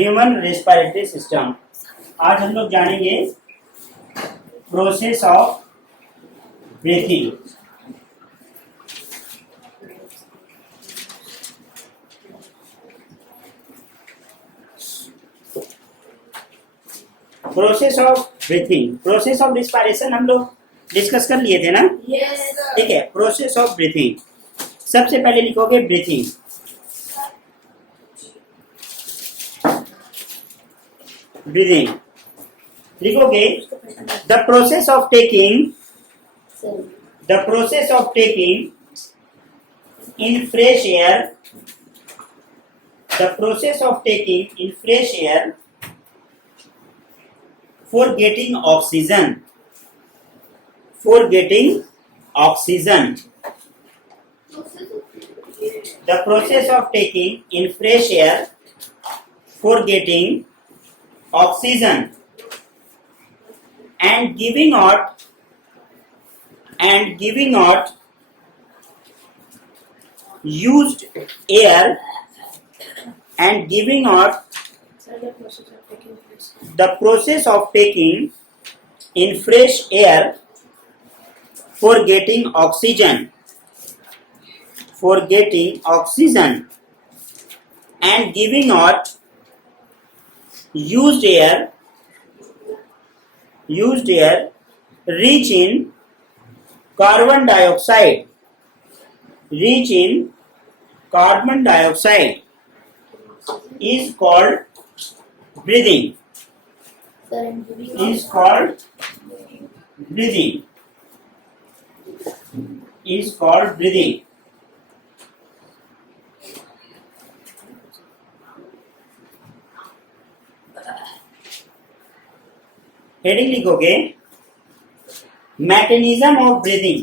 Human respiratory system. आज हम लोग जानेंगे process of breathing. Process of breathing, process of respiration हम लोग डिस्कस कर लिए थे ना। ठीक है, प्रोसेस ऑफ ब्रीथिंग। सबसे पहले लिखोगे ब्रीथिंग। ब्रीथिंग लिखोगे the process of taking in fresh air, the process of taking in fresh air for getting oxygen, the process of taking in fresh air for getting oxygen and giving out used air and giving out, the process of taking in fresh air for getting oxygen and giving out used air rich in carbon dioxide is called breathing. Is called breathing. Heading लिखोगे mechanism of breathing.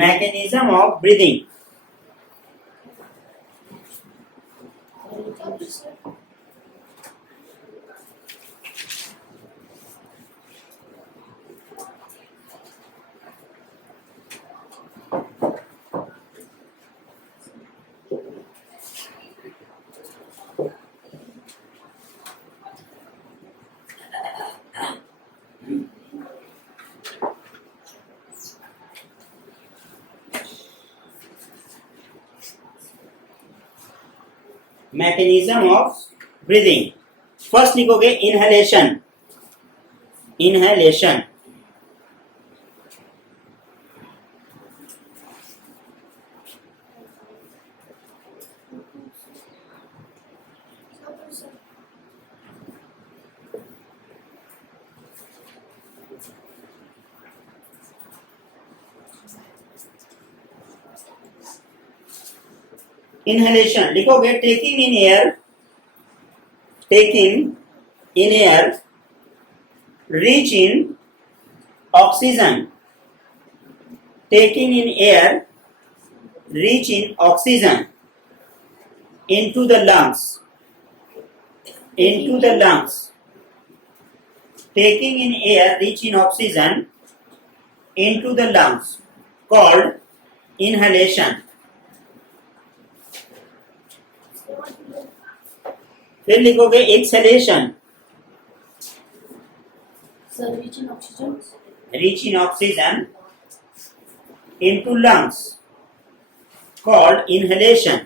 Mechanism of breathing. Mechanism of breathing. First लिखोगे inhalation. Inhalation लिखोगे taking in air rich in oxygen, taking in air rich in oxygen into the lungs, taking in air rich in oxygen into the lungs called inhalation. फिर लिखोगे exhalation. rich in oxygen into lungs called inhalation.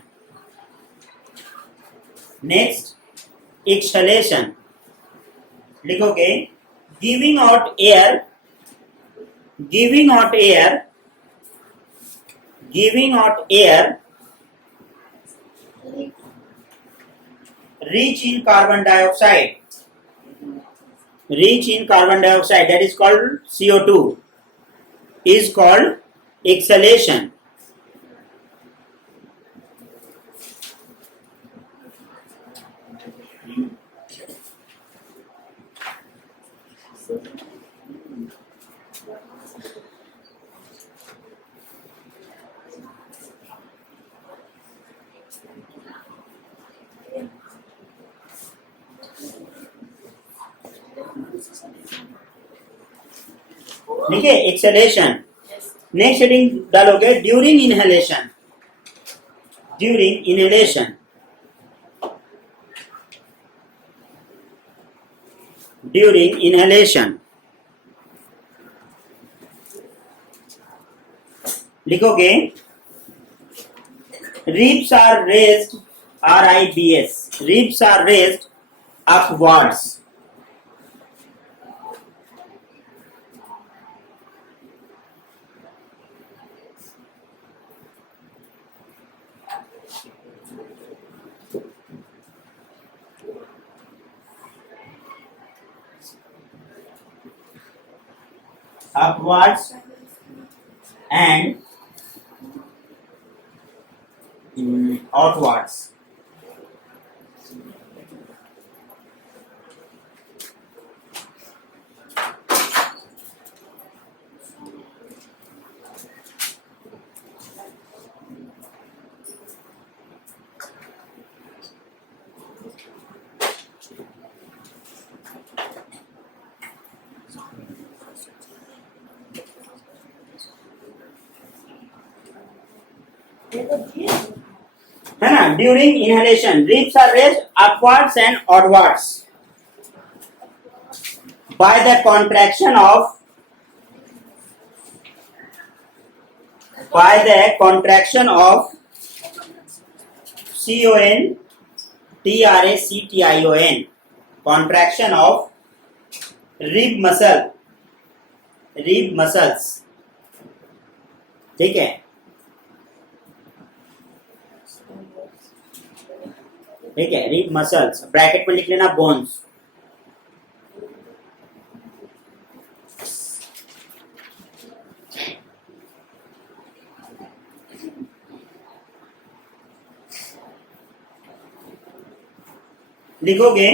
Next, exhalation लिखोगे giving out air rich in carbon dioxide, that is called CO2, is called exhalation. देखिए acceleration next heading डालोगे during inhalation, during inhalation, during inhalation लिखोगे ribs are raised, RIBS, ribs are raised upwards. Upwards and outwards. है ना, during inhalation ribs are raised upwards and outwards by the contraction of CON TRACTION, contraction of rib muscles, ठीक है। ठीक है, rib muscles bracket में लिख लेना बोन्स। लिखोगे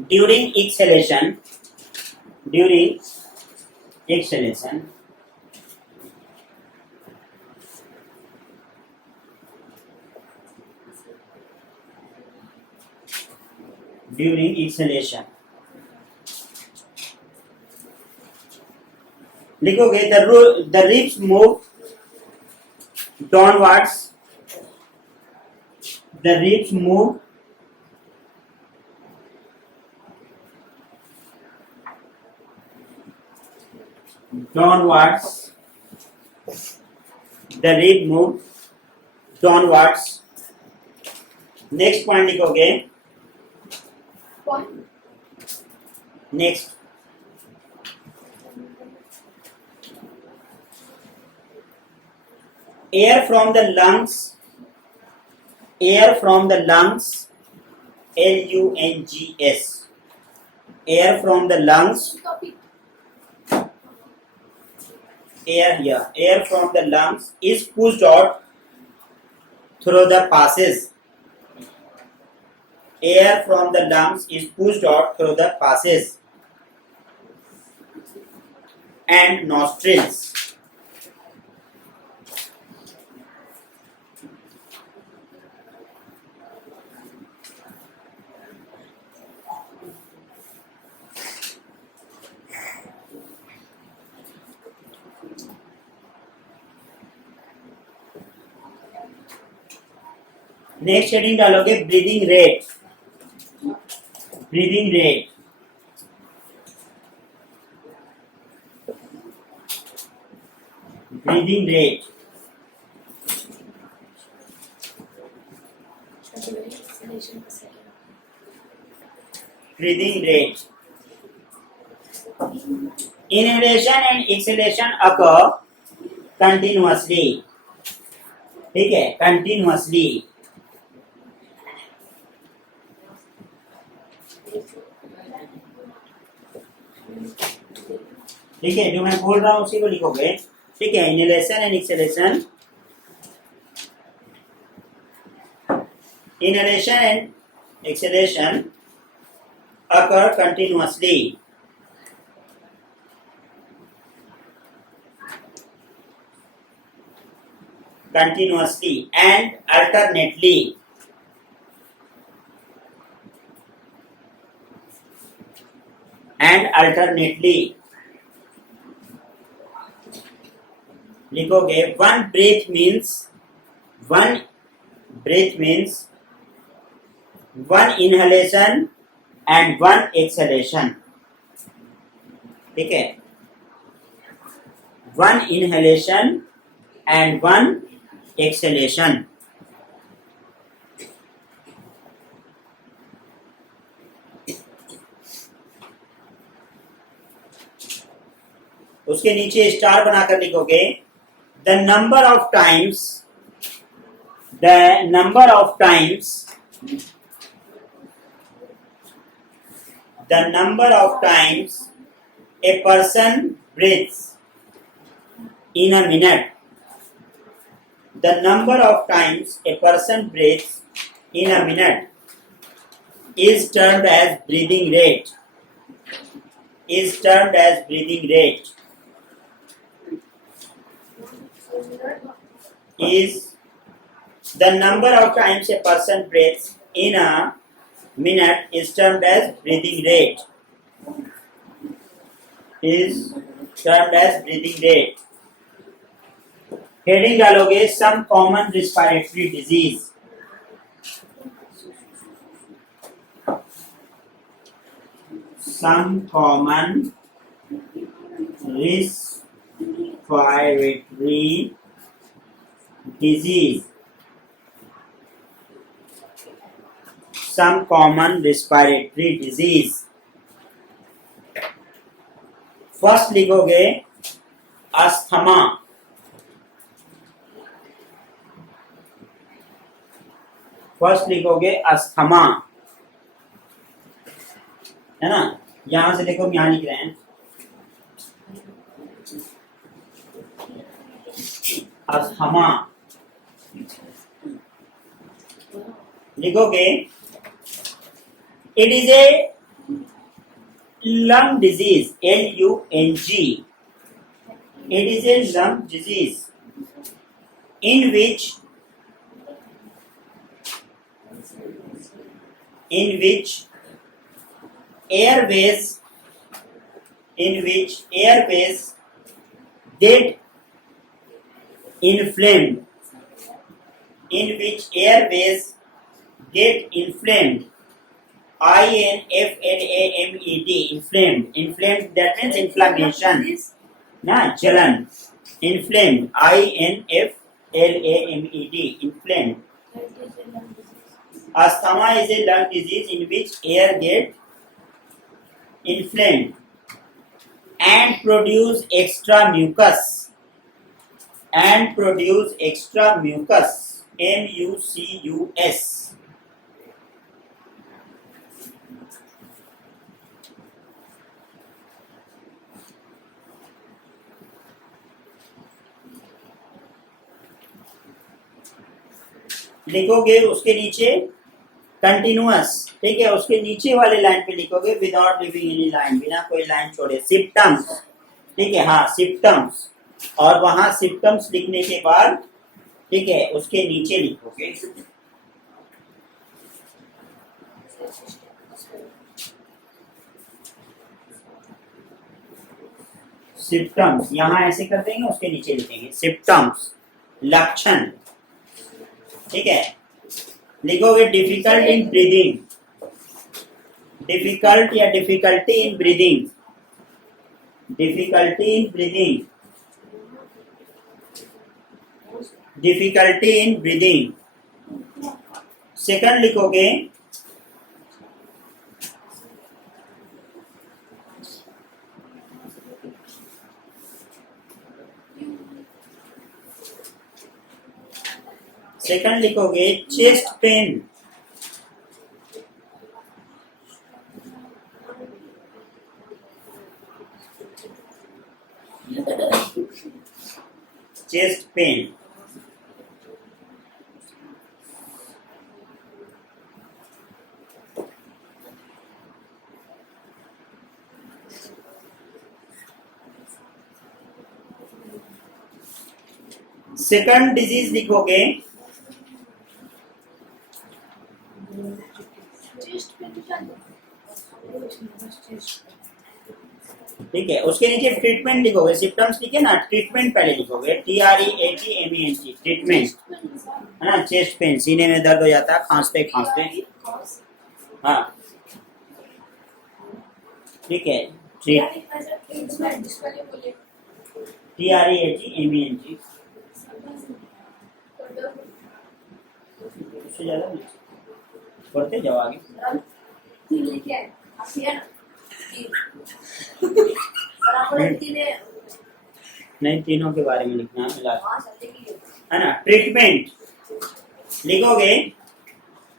during exhalation, during exhalation during exhalation लिखोगे the ribs move downwards, the ribs move downwards, the rib move downwards। Next point लिखोगे, next air from the lungs, LUNGS, air from the lungs, air from the lungs is pushed out through the passes, air from the lungs is pushed out through the passes and nostrils। Next heading डालोगे breathing rate, breathing rate, breathing rate, breathing rate। Inhalation and exhalation occur continuously, ठीक है, continuously। ठीक है, जो मैं बोल रहा हूं उसी को लिखोगे, ठीक है। Inhalation and exhalation, inhalation and exhalation occur continuously, and alternately, लिखोगे one breath means one inhalation and one exhalation. ठीक है, one inhalation and one exhalation. उसके नीचे स्टार बनाकर लिखोगे the number of times a person breathes in a minute. The number of times a person breathes in a minute is termed as breathing rate. Is the number of times a person breathes in a minute is termed as breathing rate. Heading डालोगे some common respiratory disease. Some common respiratory disease. Some common respiratory disease. First लिखोगे asthma. है ना, यहां से देखो यहां लिख रहे हैं अस्थमा। लिखोगे it is a lung disease, LUNG. It is a lung disease in which airways get inflamed. INFLAMED, inflamed that means inflammation, na jalan, inflamed, INFLAMED, inflamed. Asthma is a lung disease in which air get inflamed and produce extra mucus, MUCUS. लिखोगे उसके नीचे कंटिन्यूअस। ठीक है, उसके नीचे वाले लाइन पे लिखोगे विदाउट लिविंग एनी लाइन, बिना कोई लाइन छोड़े, सिम्पटम्स। ठीक है, हाँ सिम्पटम्स, और वहां सिम्पटम्स लिखने के बाद ठीक है उसके नीचे लिखोगे सिम्पटम्स। यहां ऐसे कर देंगे, उसके नीचे लिखेंगे सिम्पटम्स, लक्षण। ठीक है, लिखोगे difficult in breathing, difficulty in breathing, difficulty in breathing. Second लिखोगे चेस्ट पेन, सेकंड डिजीज लिखोगे ठीक है, उसके नीचे ट्रीटमेंट लिखोगे, सिम्टम्स लिखे ना, ट्रीटमेंट पहले लिखोगे, TREATMENT, ट्रीटमेंट, है ना। चेस्ट पेन, सीने में दर्द हो जाता है खांसते खांसते, हाँ ठीक है, TREATMENT, उससे ज्यादा नहीं पढ़ते जाओ आगे। नहीं, तीनों के बारे में लिखना है मिला, है ना। ट्रीटमेंट लिखोगे,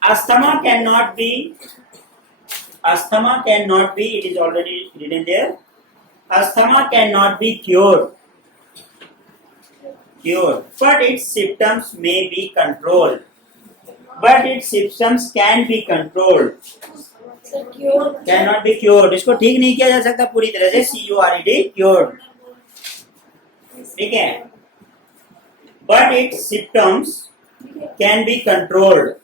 asthma can not be, it is already written there, asthma can not be cured, but its symptoms may be controlled, can be controlled, cannot be cured, इसको ठीक नहीं किया जा सकता पूरी तरह से, CURED, cured, ठीक है, but its symptoms can be controlled,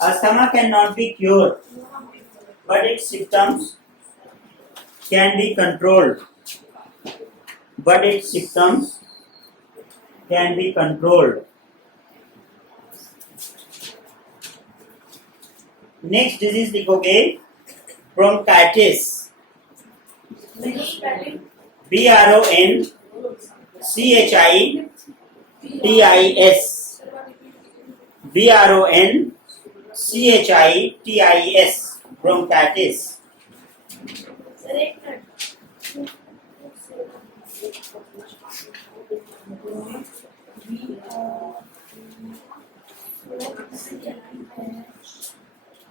asthma cannot be cured, but its symptoms can be controlled, next disease लिखोगे, bronchitis, BRONCHITIS, bronchitis.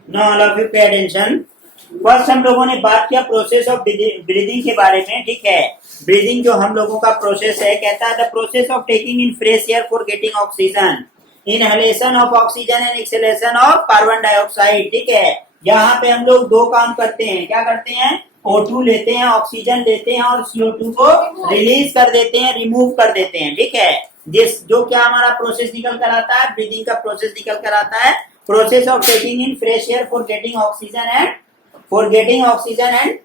Now all of you pay attention. First हम लोगों ने बात किया प्रोसेस ऑफ ब्रीदिंग के बारे में, ठीक है। ब्रीदिंग जो हम लोगों का प्रोसेस है, कहता है the process of taking in fresh air for getting oxygen, inhalation of oxygen and exhalation of carbon dioxide, ठीक है। यहाँ पे हम लोग दो काम करते हैं, क्या करते हैं, O2 लेते हैं, ऑक्सीजन लेते हैं और CO2 को रिलीज कर देते हैं, रिमूव कर देते हैं, ठीक है। जिस जो क्या हमारा प्रोसेस निकल कर आता है, ब्रीदिंग का प्रोसेस निकल कर आता है, process of taking in fresh air for getting oxygen and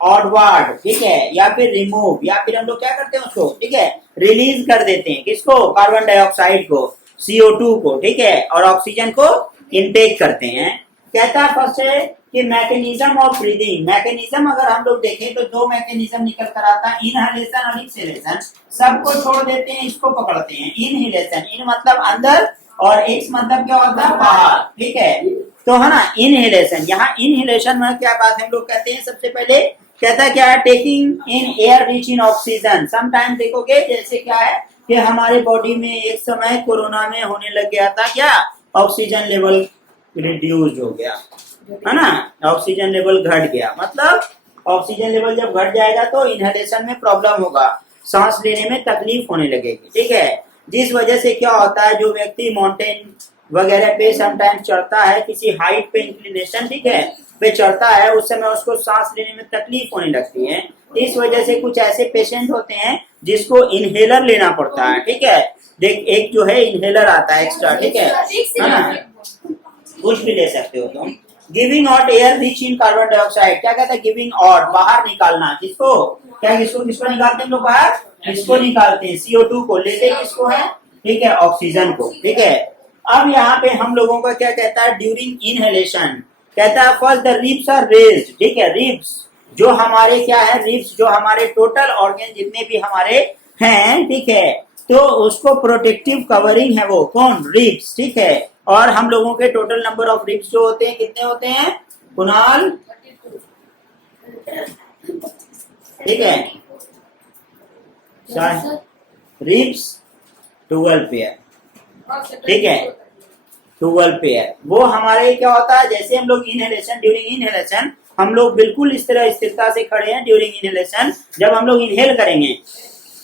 outward, ठीक है, या फिर रिमूव, या फिर हम लोग क्या करते हैं उसको, ठीक है, रिलीज कर देते हैं, किसको, कार्बन डाइऑक्साइड को, CO2 को, ठीक है, और ऑक्सीजन को इनटेक करते हैं। कहता है फर्स्ट है कि मैकेनिज्म ऑफ ब्रीदिंग, मैकेनिज्म अगर हम लोग देखें तो दो मैकेनिज्म निकल कर आता है, इनहेलेशन और एक्सहेलेशन। सबको छोड़ देते हैं, इसको पकड़ते हैं, इनहेलेशन, इन मतलब अंदर और एक्स मतलब क्या होता है, बाहर, ठीक है। तो है ना, इनहेलेशन, यहाँ इनहेलेशन में क्या बात हम लोग कहते हैं, सबसे पहले कहता है क्या है, taking in air rich in oxygen. Sometime देखोगे जैसे क्या है कि हमारे बॉडी में एक समय कोरोना में होने लग गया था क्या, ऑक्सीजन लेवल रिड्यूस हो गया, है ना, ऑक्सीजन लेवल घट गया, मतलब ऑक्सीजन लेवल जब घट जाएगा तो इनहेलेशन में प्रॉब्लम होगा, सांस लेने में तकलीफ होने लगेगी, ठीक है। जिस वजह से क्या होता है, जो व्यक्ति माउंटेन वगैरह पे समटाइम चढ़ता है, किसी हाइट पे इंक्लिनेशन, ठीक है, पे चढ़ता है, उस समय उसको सांस लेने में तकलीफ होने लगती है। इस वजह से कुछ ऐसे पेशेंट होते हैं जिसको इनहेलर लेना पड़ता है, ठीक है। देख एक जो है इनहेलर आता है एक्स्ट्रा, ठीक है ना, कुछ भी ले सकते हो तुम। Giving out air rich in carbon dioxide, क्या कहता है, गिविंग आउट, बाहर निकालना, किसको, क्या किसको निकालते हैं लोग बाहर, किसको निकालते हैं, CO2 को, लेते किसको है, ठीक है, ऑक्सीजन को, ठीक है। अब यहाँ पे हम लोगों का क्या कहता है, ड्यूरिंग इनहेलेशन, कहता है first the ribs are raised, ठीक है, रिब्स जो हमारे क्या है, रिब्स जो हमारे टोटल ऑर्गन जितने भी हमारे हैं, ठीक है, तो उसको प्रोटेक्टिव कवरिंग है वो कौन, रिब्स, ठीक है। और हम लोगों के टोटल नंबर ऑफ रिब्स जो होते हैं कितने होते हैं, कुणाल, ठीक है, रिब्स 12 पेयर, ठीक है, 12 पेयर। वो हमारे क्या होता है, जैसे हम लोग इनहेलेशन, ड्यूरिंग इनहेलेशन हम लोग बिल्कुल इस तरह स्थिरता से खड़े हैं ड्यूरिंग इनहेलेशन, जब हम लोग इनहेल करेंगे,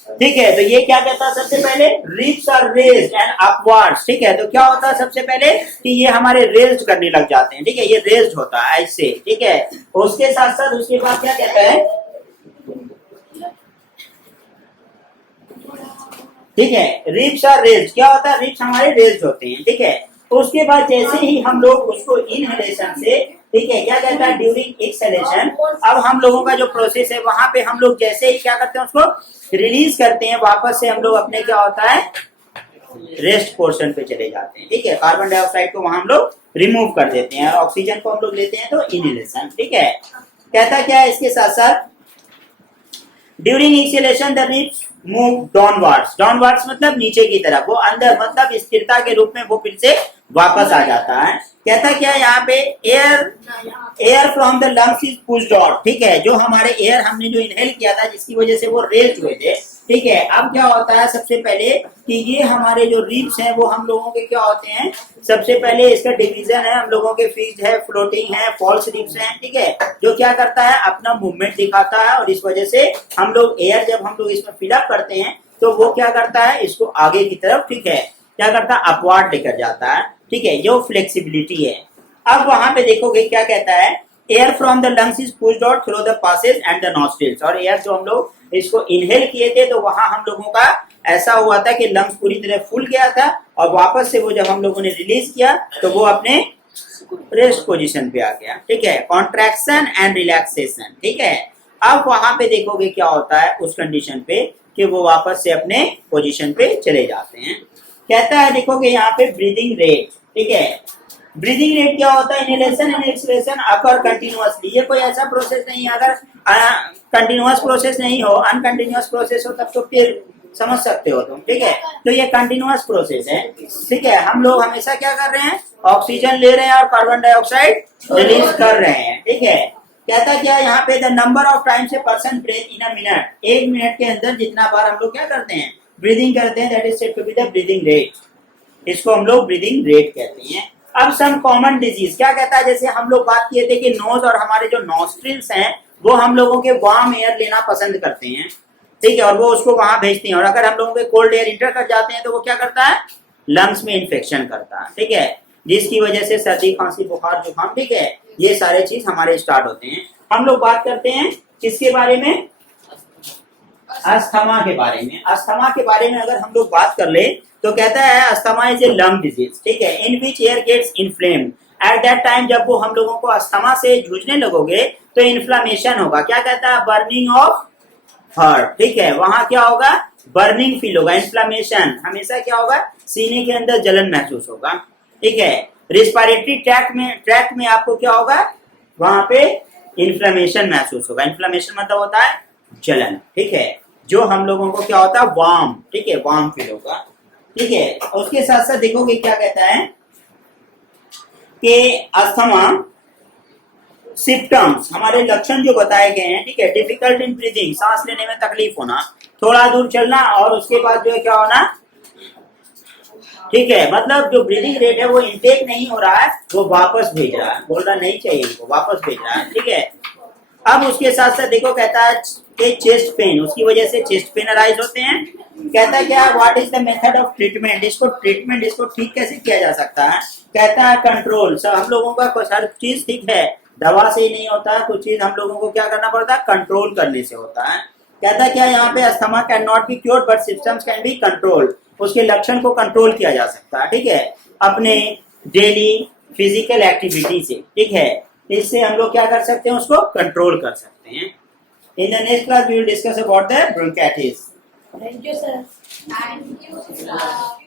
ठीक है, तो ये क्या कहता है, सबसे पहले ribs are raised and upwards, ठीक है। तो क्या होता है सबसे पहले कि ये हमारे रेज्ड करने लग जाते हैं, ठीक है, ये रेज्ड होता है ऐसे, ठीक है। उसके साथ साथ उसके बाद क्या कहता है, ठीक है, रिब्स आर रेज्ड, क्या होता है, रिब्स हमारे रेज्ड होते हैं, ठीक है। तो उसके बाद जैसे ही हम लोग उसको इनहेलेशन से ठीक है, क्या कहता है ड्यूरिंग एक्सलेशन। अब हम लोगों का जो प्रोसेस है वहां पे हम लोग जैसे ही क्या करते हैं उसको रिलीज करते हैं, वापस से हम लोग अपने क्या होता है रेस्ट पोर्शन पे चले जाते हैं। ठीक है, कार्बन डाइऑक्साइड को वहां हम लोग रिमूव कर देते हैं और ऑक्सीजन को हम लोग लेते हैं तो इनहेलेशन। ठीक है, कहता क्या है इसके साथ साथ during acceleration the ribs move downwards. Downwards मतलब नीचे की तरफ, वो अंदर मतलब स्थिरता के रूप में वो फिर से वापस आ जाता है। कहता क्या है यहाँ पे air from the lungs is pushed out. ठीक है, जो हमारे एयर हमने जो इनहेल किया था जिसकी वजह से वो रेस्ट हुए थे। ठीक है, अब क्या होता है सबसे पहले कि ये हमारे जो रिब्स हैं वो हम लोगों के क्या होते हैं, सबसे पहले इसका डिवीजन है हम लोगों के फिक्स्ड है, फ्लोटिंग है, फॉल्स रिब्स हैं। ठीक है, जो क्या करता है अपना मूवमेंट दिखाता है और इस वजह से हम लोग एयर जब हम लोग इसमें फिलअप करते हैं तो वो क्या करता है इसको आगे की तरफ ठीक है क्या करता है अपवार्ड लेकर जाता है। ठीक है, जो फ्लेक्सिबिलिटी है। अब वहां पे देखोगे क्या कहता है air from the lungs is pushed out through the passage and the nostrils. और एयर जो हम लोग इसको इनहेल किए थे तो वहां हम लोगों का ऐसा हुआ था कि लंग्स पूरी तरह फूल गया था और वापस से वो जब हम लोगों ने रिलीज किया तो वो अपने रेस्ट पोजीशन पे आ गया। ठीक है, कॉन्ट्रैक्शन एंड रिलैक्सेशन। ठीक है, अब वहां पे देखोगे क्या होता है उस कंडीशन पे कि वो वापस से अपने पोजीशन पे चले जाते हैं। कहता है देखोगे यहाँ पे ब्रीदिंग रेट। ठीक है, ब्रीदिंग रेट क्या होता है इनहेलेशन एंड एक्सहेलेशन अकर कंटिन्यूअसली। ये कोई ऐसा प्रोसेस नहीं, अगर कंटिन्यूअस प्रोसेस नहीं हो अनकंटिन्यूअस प्रोसेस हो तब तो फिर समझ सकते हो तुम। ठीक है, तो ये कंटिन्यूअस प्रोसेस है। ठीक है, हम लोग हमेशा क्या कर रहे हैं ऑक्सीजन ले रहे हैं और कार्बन डाइऑक्साइड रिलीज कर रहे हैं। ठीक है, कहता क्या यहाँ पे the number of times a person breathe in a minute. एक मिनट के अंदर जितना बार हम लोग क्या करते हैं ब्रीदिंग करते हैं that is said to be the breathing rate. इसको हम लोग ब्रीदिंग रेट कहते हैं। अब सम कॉमन डिजीज क्या कहता है, जैसे हम लोग बात किए थे कि नोज और हमारे जो नॉस्ट्रिल्स हैं वो हम लोगों के वार्म एयर लेना पसंद करते हैं। ठीक है, और वो उसको वहां भेजते हैं और अगर हम लोगों के कोल्ड एयर इंटर कर जाते हैं तो वो क्या करता है लंग्स में इन्फेक्शन करता है। ठीक है, जिसकी वजह से सर्दी खांसी बुखार जुकाम ठीक है ये सारे चीज हमारे स्टार्ट होते हैं। हम लोग बात करते हैं किसके बारे में, अस्थमा के बारे में। अस्थमा के बारे में अगर हम लोग बात कर ले तो कहता है asthma is a lung disease. ठीक है, in which air gets inflamed at that time. जब वो हम लोगों को अस्थमा से जूझने लगोगे तो इन्फ्लामेशन होगा। क्या कहता है बर्निंग ऑफ हार्ट। ठीक है, वहां क्या होगा बर्निंग फील होगा, इन्फ्लामेशन हमेशा क्या होगा सीने के अंदर जलन महसूस होगा। ठीक है, रिस्पिरेटरी ट्रैक्ट में आपको क्या होगा वहां पे इन्फ्लामेशन महसूस होगा। इन्फ्लामेशन मतलब होता है जलन। ठीक है, जो हम लोगों को क्या होता है वार्म। ठीक है, वार्म फील होगा। ठीक है, उसके साथ साथ देखोगे क्या कहता है कि अस्थमा सिम्टम्स हमारे लक्षण जो बताए गए हैं। ठीक है, डिफिकल्ट इन ब्रीदिंग सांस लेने में तकलीफ होना, थोड़ा दूर चलना और उसके बाद जो है क्या होना ठीक है मतलब जो ब्रीदिंग रेट है वो इनटेक नहीं हो रहा है वो वापस भेज रहा है, बोलना नहीं चाहिए वो वापस भेज रहा है। ठीक है, अब उसके साथ साथ देखो कहता है कि चेस्ट पेन, उसकी वजह से चेस्ट पेन अराइज होते हैं। कहता है क्या what is the method of treatment, इसको ठीक कैसे किया जा सकता है। कहता है कंट्रोल। सब हम लोगों का कुछ हर चीज ठीक है दवा से ही नहीं होता है, कुछ चीज हम लोगों को क्या करना पड़ता है कंट्रोल करने से होता है। कहता है क्या यहाँ पे asthma can not be cured but symptoms can be control, उसके लक्षण को कंट्रोल किया जा सकता है। ठीक है, अपने डेली फिजिकल एक्टिविटी से। ठीक है, इससे हम लोग क्या कर सकते हैं उसको कंट्रोल कर सकते हैं। In the next class we will discuss about the bronchitis. Thank you, sir. Thank you, sir.